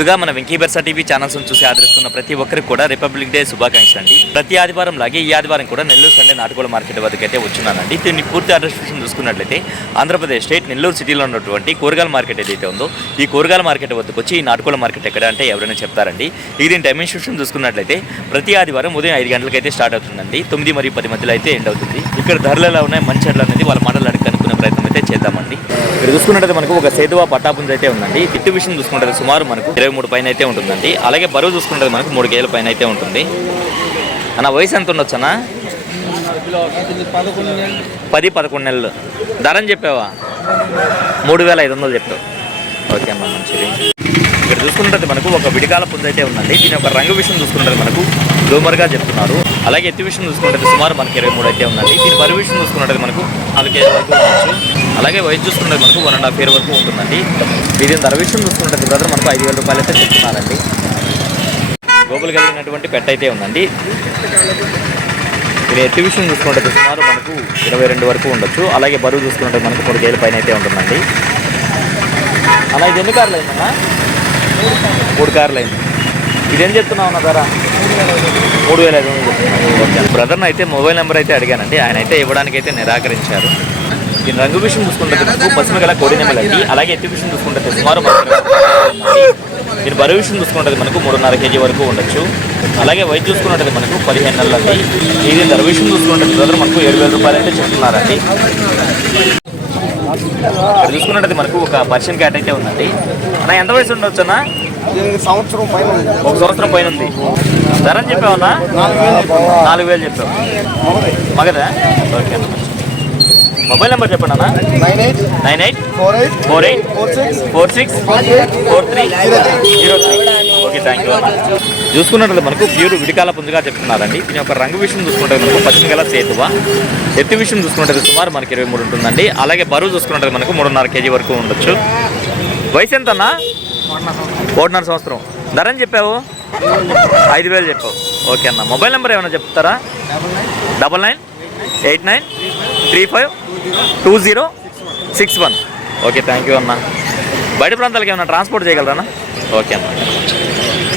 ముందుగా మన వెంకీబెర్సా TV channels చూసి ఆదరిస్తున్న ప్రతి ఒక్కరికి కూడా రిపబ్లిక్ డే శుభాకాంక్షలు అండి. ప్రతి ఆదివారం లాగే ఈ ఆదివారం కూడా నెల్లూరు సండే నాటుకోల మార్కెట్ వద్దకు అయితే వచ్చున్నానండి. దీన్ని పూర్తి అడ్రస్ చూసుకున్నట్లయితే ఆంధ్రప్రదేశ్ స్టేట్ నెల్లూరు సిటీలో ఉన్నటువంటి కూరగాయల మార్కెట్ ఏదైతే ఉందో ఈ కూరగాయల మార్కెట్ వద్దకు వచ్చి ఈ నాటుకోల మార్కెట్ ఎక్కడ అంటే ఎవరైనా చెప్తారండి. ఇది దీని టైమింగ్ చూసుకున్నట్లయితే ప్రతి ఆదివారం ఉదయం ఐదు గంటలకు అయితే స్టార్ట్ అవుతుందండి. తొమ్మిది మరియు పది మధ్యలో అయితే ఎండ్ అవుతుంది. ఇక్కడ ధరలు ఎలా ఉన్నాయి మంచి ఎట్లా అనేది వాళ్ళ మాటలు అడిగి కనుక్కునే ప్రయత్నం అయితే చేద్దామండి. ఇక్కడ చూసుకున్నట్లయితే మనకు ఒక సేతువా పట్టాపుంజ్ అయితే ఉందండి. ఇటు విషయం చూసుకుంటే సుమారు మనకు ఇరవై మూడు పైన అయితే ఉంటుందండి. అలాగే బరువు చూసుకుంటే మనకు మూడు కేజీల పైన అయితే ఉంటుంది. అన్న వయసు ఎంత ఉండొచ్చు అన్న పది పదకొండు నెలలు. ధరని చెప్పావా? మూడు వేల ఐదు వందలు చెప్పావు. ఓకే అమ్మ మంచిది. ఇక్కడ చూసుకుంటే మనకు ఒక విడికాల పుంజ అయితే ఉందండి. దీని యొక్క రంగు విషయం చూసుకుంటే మనకు గ్లోమర్గా చెప్తున్నారు. అలాగే ఎత్తు విషయం చూసుకుంటే సుమారు మనకి ఇరవై మూడు అయితే ఉందండి. దీని బరువు విషయం చూసుకున్నట్టు మనకు నాలుగు కేజీ వరకు ఉండొచ్చు. అలాగే వయసు చూసుకుంటే మనకు వన్ అండ్ హాఫ్ ఇయర్ వరకు ఉంటుందండి. దీని ధర విషయం చూసుకుంటే బ్రదర్ మనకు ఐదు వేల రూపాయలు అయితే చెప్తున్నారండి. గోపులు కలిగినటువంటి పెట్ట అయితే ఉందండి. ఇది ఎత్తు విషయం చూసుకుంటే సుమారు మనకు ఇరవై రెండు వరకు ఉండొచ్చు. అలాగే బరువు చూసుకుంటే మనకు మూడు కేజీల పైన అయితే ఉంటుందండి. అలా ఇది ఎన్ని కార్లు అయిందన్నా? మూడు కార్లు అయింది. ఇదేం చెప్తున్నావు అన్న ధర? మూడు వేల ఐదు వందలు చెప్తున్నాను బ్రదర్ని అయితే మొబైల్ నెంబర్ అయితే అడిగానండి. ఆయన అయితే ఇవ్వడానికి అయితే నిరాకరించారు. దీని రంగు విషయం చూసుకుంటే మనకు పశ్చిమ గల కోడి నెమ్మలండి అలాగే ఎత్తు విషయం చూసుకుంటే సుమారు. దీని బరువు విషయం చూసుకుంటే మనకు మూడున్నర కేజీ వరకు ఉండొచ్చు. అలాగే వయసు చూసుకున్నట్టు మనకు పదిహేను నెలలు అండి ఇది ధర విషయం చూసుకుంటే బ్రదర్ మనకు ఏడు వేల రూపాయలు అయితే చెప్తున్నారండి. ఇక్కడ చూసుకున్నట్టు మనకు ఒక పర్షియన్ క్యాట్ అయితే ఉందండి. అన్న ఎంత వయసు ఉండొచ్చు అన్న? సంవత్సరం పైన ఉంది. ఒక సంవత్సరం పైన ఉంది. ధర అని చెప్పావన్నా నాలుగు వేలు చెప్పాను. నాలుగు వేలు చెప్పావు. మగదా? ఓకే అన్న. మొబైల్ నెంబర్ చెప్పండి అన్న. Nine eight nine eight four eight four eight four six four six four three zero three. Okay thank you అన్న. చూసుకున్నట్లయితే మనకు ప్యూర్ విడికాల పుంజుగా చెప్తున్నారండి. దీని యొక్క రంగు విషయం చూసుకుంటే మనకు పశ్చిమ గల సేతువ. ఎత్తు విషయం చూసుకుంటే సుమారు మనకి ఇరవై మూడు ఉంటుందండి. అలాగే బరువు చూసుకుంటే మనకు మూడున్నర కేజీ వరకు ఉండొచ్చు. వయసు ఎంత అన్నా ఒకటిన్నర సంవత్సరం. ధర అని చెప్పావు? ఐదు వేలు చెప్పావు. ఓకే అన్న. మొబైల్ నెంబర్ ఏమైనా చెప్తారా? Double nine eight nine three five two zero six one. Okay thank you అన్న. బయట ప్రాంతాలకు ఏమైనా ట్రాన్స్పోర్ట్ చేయగలరా అన్న? ఓకే అన్న.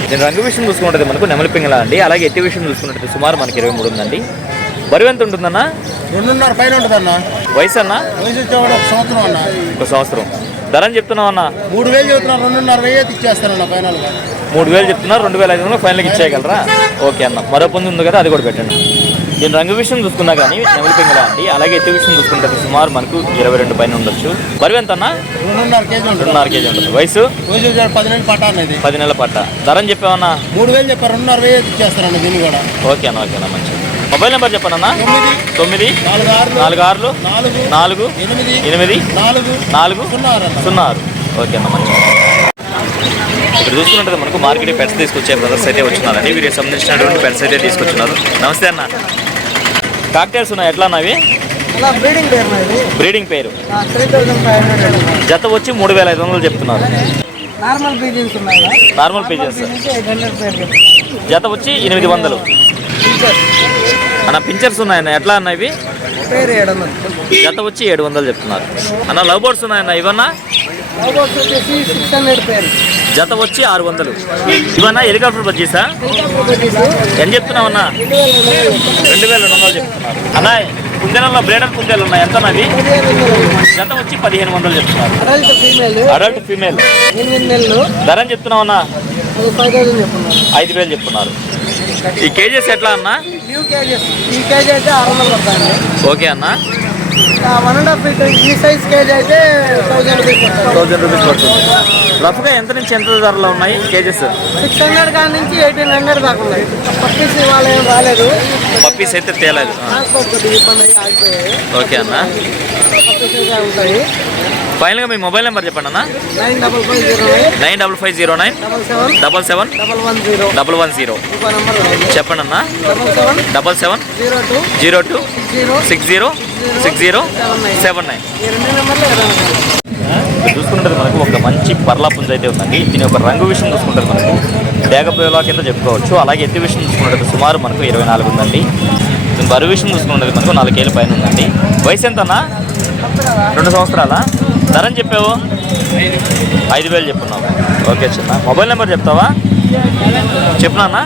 నేను రంగు విషయం చూసుకుంటే మనకు నెమలి పింగళ అండి. అలాగే ఎత్తి విషయం చూసుకున్నట్టు సుమారు మనకి ఇరవై మూడు ఉందండి. బరువు ఎంత ఉంటుందన్న? రెండున్నర పైన ఉంటుంది అన్న? వయసు అన్న వయసు ఒక సంవత్సరం అన్న. ఒక సంవత్సరం. ధర అని చెప్తున్నావు అన్న? మూడు వేలు చెబుతున్నా రెండున్నర వెయ్యి ఇచ్చేస్తానన్న ఫైనల్ మూడు వేలు చెప్తున్నారు రెండు వేల ఐదు వందలు ఫైనల్కి ఇచ్చేయగలరా? ఓకే అన్న. మరో పొంది ఉంది కదా అది కూడా పెట్టండి. దీని రంగు విషయం చూసుకున్నా కానీ నెమలి పింగళ అండి. అలాగే ఎత్తు విషయం చూసుకుంటే సుమారు మనకు ఇరవై రెండు పైన ఉండొచ్చు. బరువు ఎంత అన్న రెండున్నర కేజీ ఉంటుంది. రెండున్నర కేజీ ఉంటుంది. వయసు? పది నెలలు పట్టా అనేది పది నెలల పట్ట. ధర అని చెప్పావన్నా? మూడు వేలు చెప్పారు రెండున్నర అయితే ఇచ్చేస్తానన్న దీన్ని కూడా. ఓకే అన్న ఓకే అన్న మంచిది. మొబైల్ నెంబర్ చెప్పండి అన్న. తొమ్మిది. నాలుగు ఆరు. నాలుగు ఆరులు నాలుగు. ఎనిమిది. నాలుగు. నాలుగు. సున్నా ఆరు అన్న. సున్నా ఆరు. ఓకే అన్న మంచిది. ఇక్కడ చూసుకున్నట్టు మనకు మార్కెట్ పెట్స్ తీసుకొచ్చే బ్రదర్స్ అయితే వచ్చినారండి. వీరికి సంబంధించినటువంటి పెట్స్ అయితే తీసుకొచ్చినారు నమస్తే అన్న. కాక్టైల్స్ ఉన్నాయి. ఎట్లా అన్నవి బ్రీడింగ్ పేరు బ్రీడింగ్ జత వచ్చి మూడు వేల ఐదు వందలు చెప్తున్నారు. నార్మల్ పేజెస్ జత వచ్చి ఎనిమిది వందలు. అన్న పించర్స్ ఉన్నాయన్న. ఎట్లా అన్న ఇవి? పేరు ఏడు వందలు. జత వచ్చి ఏడు వందలు చెప్తున్నారు. అన్న లవ్ బర్డ్స్ ఉన్నాయన్న ఇవన్నా? రోబోట్స్ వచ్చేసి సిక్స్ హండ్రెడ్ పేరు. జత వచ్చి ఆరు వందలు. ఇవన్నా హెలికాప్టర్ బజ్జీసా ఎంత చెప్తున్నావు అన్న? రెండు వేల రెండు వందలు చెప్తున్నారు. అన్న కుందేలలో బ్రేడర్ కుందేలు ఉన్నాయి. ఎంత అవి జత వచ్చి పదిహేను వందలు చెప్తున్నారు. అడల్ట్ ఫీమేల్ ధర చెప్తున్నావు అన్న? ఐదు వేలు చెప్తున్నారు. ఈ కేజెస్ ఎట్లా అన్న? న్యూ కేజెస్ ఈ కేజీ అయితే ఆరు వందలు పడుతుంది ఓకే అన్న. వన్ అండ్ హాఫ్ ఈ సైజ్ కేజీ అయితే థౌసండ్ రూపీస్ థౌజండ్ రూపీస్ పడుతుంది. రఫ్గా ఎంత నుంచి ఎంత ధరలో ఉన్నాయి కేజెస్? సిక్స్ హండ్రెడ్ కాడ నుంచి ఎయిటీన్ హండ్రెడ్ దాకా ఉన్నాయి. పప్పీస్ ఇవాళ ఏం రాలేదు. పప్పీస్ అయితే తేలేదు. ట్రాన్స్పోర్ట్ కొద్దిగా ఇబ్బంది అయ్యి ఆగిపోయాయి. ఓకే అన్న. పప్పీస్ అయితే ఉంటాయి. ఫైనల్గా మీ మొబైల్ నెంబర్ చెప్పండి అన్న. Nine double five zero nine. Nine double five zero nine. Double seven. Double seven. Double one zero. Double one zero. ఇంకో నెంబర్ చెప్పండి అన్న. Double seven. Double seven. Zero two. Zero two. Zero. Six zero. Six zero. Seven nine. ఈ రెండు నెంబర్లు ఏదైనా చూసుకుంటే మనకు ఒక మంచి పర్లా పుంజ అయితే ఉందండి. దీని యొక్క రంగు విషయం చూసుకుంటే మనకు డేగపేలా కింద చెప్పుకోవచ్చు. అలాగే ఎత్తు విషయం చూసుకుంటే సుమారు మనకు ఇరవై నాలుగు ఉందండి. దీని బరువు విషయం చూసుకుంటే మనకు నాలుగేళ్ళ పైన ఉందండి. వయసు ఎంతన్నా? రెండు సంవత్సరాలా? ధరని చెప్పావు? ఐదు వేలు చెప్పున్నావు. ఓకే చిన్న. మొబైల్ నెంబర్ చెప్తావా? చెప్పునా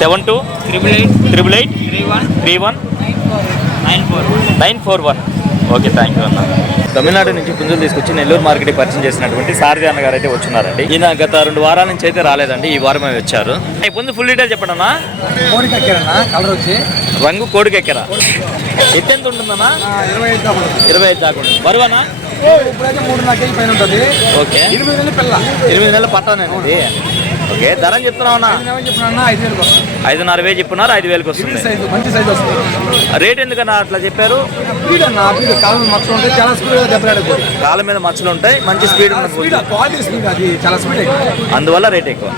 seven two triple eight triple eight three one three one nine four nine four one. Okay thank you అన్న. తమిళనాడు నుంచి పుంజులు తీసుకొచ్చి నెల్లూరు మార్కెట్కి పరిచయం చేసినటువంటి సారథి అన్న గారు అయితే వచ్చున్నారండి. ఈయన గత రెండు వారాల నుంచి అయితే రాలేదండి ఈ వారమే వచ్చారు. ఈ పుంజు ఫుల్ డీటెయిల్ చెప్పండి అన్న. కలర్ వచ్చి. రంగు కోడికెక్కరా. ఎత్తు ఎంత ఉంటుందన్నా? ఇరవై ఐదు దాకా. ఇరవై ఐదు దాకా ఉంటుంది. బరువనా ఇప్పుడైతే మూడు నాలుగు కేజీ పైన ఉంటుంది. ఓకే. ఎనిమిది నెలల పిల్ల. ఎనిమిది నెలల పట్టానండి ఓకే ధర చెప్తున్నావునా ఐదున్నర వేలు చెప్పున్నారు ఐదు వేలకు వస్తుంది. సైజు మంచి సైజు వస్తుంది. రేట్ ఎందుకన్నా అట్లా చెప్పారు? అన్న కాళ్ళ మీద మచ్చలు ఉంటాయి మంచి స్పీడ్ అందువల్ల రేట్ ఎక్కువ.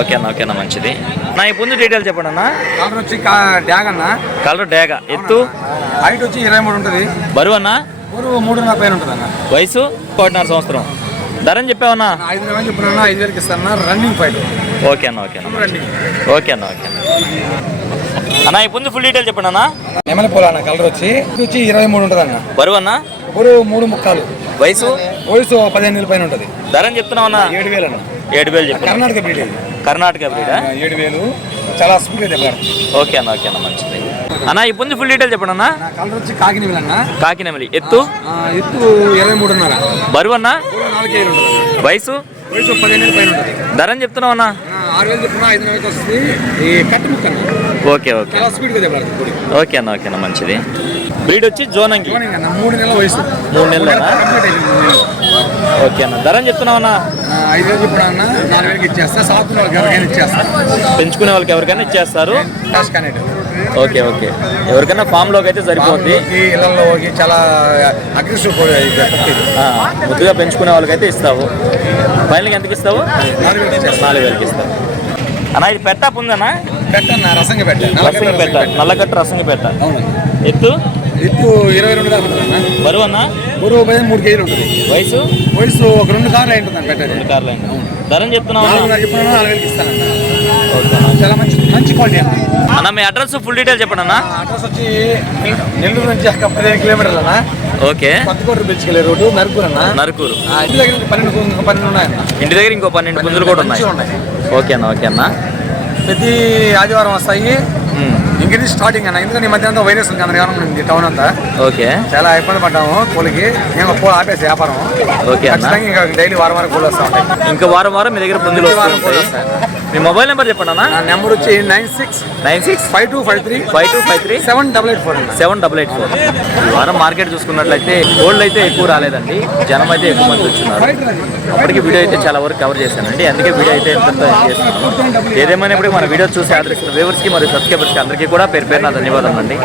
ఓకేనా ఓకేనా మంచిది. నా పుంజు డీటెయిల్ చెప్పండి అన్న. కలర్ వచ్చి డ్యాగ్ అన్న. కలర్ డేగ ఎత్తు? హైట్ వచ్చి ఇరవై మూడు ఉంటుంది. బరువు అన్న? ఊరు మూడున్నర పైన ఉంటుంది అన్న వయసు? ఒకటిన్నర సంవత్సరం. ధరని చెప్పావన్నా ఐదు వేలు చెప్పినా ఐదు వేలకి ఇస్తాను రన్నింగ్ ఫైట్ ఓకే అన్న ఓకే అన్న. రన్నింగ్ ఓకే అన్న ఓకే అన్న. ఈ పుంజు ఫుల్ డీటెయిల్ చెప్పండి అన్న. నెమలి పూల అన్న కలర్ వచ్చి. వచ్చి ఇరవై మూడు ఉంటుంది అన్న. బరువు అన్న? ఊరు మూడు ముక్కాలు. వయసు? వయసు పదిహేను నెలల పైన ఉంటుంది. ధరని చెప్తున్నావు అన్న? ఏడు వేలు అన్న. ఏడు వేలు కర్ణాటక బ్రీడ్. కర్ణాటక బ్రీడా? ఏడు వేలు చాలా ఓకే అన్న ఓకే అన్న మంచిది. అన్న పుంజు ఫుల్ డీటెయిల్ చెప్పండి అన్న. కలర్ వచ్చి అన్న కాకినెమలి. ఎత్తు? ఎత్తు ఇరవై మూడున్నర బరువు అన్న. వయసు? వయసు పదిహేను పైన ఉంటుంది. ధరని చెప్తున్నావు అన్న? ఆరు వేలు చెప్పిన ఐదు నెలలకు వస్తుంది. ఈ కట్టు ముక్క ఓకే ఓకే. చాలా స్పీడ్గా ఓకే అన్న ఓకే అన్న మంచిది. బ్రీడ్ వచ్చి జోనంగి మూడు నెలల వయసు. మూడు నెలలు. ఓకే అన్న. ధరని చెప్తున్నావు అన్న? ఐదు వేలు చెప్పిన అన్న నాలుగు వేలకి ఇచ్చేస్తా సాతులు వాళ్ళకి ఎవరికైనా ఇచ్చేస్తా. పెంచుకునే వాళ్ళకి ఎవరికైనా ఇచ్చేస్తారు. Okay okay. ఎవరికైనా ఫామ్లోకి అయితే సరిపోద్ది. ఇళ్ళల్లో చాలా అగ్రెసివ్ ముద్దుగా పెంచుకునే వాళ్ళకి అయితే ఇస్తావు. ఫైనల్కి ఎంతకి ఇస్తావు? నాలుగు వేలకి ఇస్తావు. అన్న ఇది పెట్ట ఉందన్నా? పెట్టన్న రసంగా పెట్ట. రసంగి పెట్ట. నల్లగట్ట రసంగి పెట్ట. ఎత్తు? ఎత్తు ఇరవై రెండు దాకా ఉంటుంది అన్న? బరువు పైన మూడు కేజీలు ఉంటుంది. వయసు? వయసు ఒక రెండు కార్లు అయి ఉంటుంది రెండు కార్లు అయింది ధరని చెప్తున్నావు? నాలుగు అన్న? నాకు ఇప్పుడు నాలుగు వేలకి ఇస్తానన్న ఓకే అన్న. చాలా మంచి మంచి క్వాలిటీ అన్న. అన్న మీ అడ్రస్ ఫుల్ డీటెయిల్ చెప్పండి అన్న. అడ్రస్ వచ్చి నెల్లూరు నుంచి పదిహేను కిలోమీటర్లు అన్న. ఓకే. కొత్తకోట వెళ్ళే రోడ్డు నరుకూరు అన్న. నరుకూరు. ఆ, ఇంటి దగ్గర పన్నెండు ఇంకా పన్నెండు ఉన్నాయన్న ఇంటి దగ్గర ఇంకో పన్నెండు పుంజులు కూడా ఉన్నాయి. ఓకే అన్న ఓకే అన్న. ప్రతి ఆదివారం వస్తాయి. ఇంకది స్టార్టింగ్ అన్న? ఎందుకంటే ఈ మధ్య అంతా వైరస్ ఉంది? అందరికీ ఉంది టౌన్ అంతా. ఓకే. చాలా ఇబ్బంది పడ్డాము పూలకి మేము పూలు ఆపేసి వ్యాపారం. ఓకే ఖచ్చితంగా ఇంకా డైలీ వారం వారం పూలు వస్తూ ఉంటాయి. ఇంకా వారం వారం మీ దగ్గర ప్రతి వారం పూలు వస్తాయి వస్తాయి. మీ మొబైల్ నెంబర్ చెప్పండి అన్న. నా నెంబర్ వచ్చి nine six nine six five two five three five two five three seven double eight four seven double eight four. ఈ వారం మార్కెట్ చూసుకున్నట్లయితే గోల్డ్ అయితే ఎక్కువ రాలేదండి. జనం అయితే ఎక్కువ మంది వచ్చినారు అప్పటికి వీడియో అయితే చాలా వరకు కవర్ చేశానండి. అందుకే వీడియో అయితే ఎంత చేస్తున్నాను. ఏదేమైనప్పుడు మన వీడియో చూసి ఆదరిస్తున్న వ్యూవర్స్కి మరియు సబ్స్క్రైబర్స్కి అందరికీ కూడా పేరు పేరున ధన్యవాదాలు అండి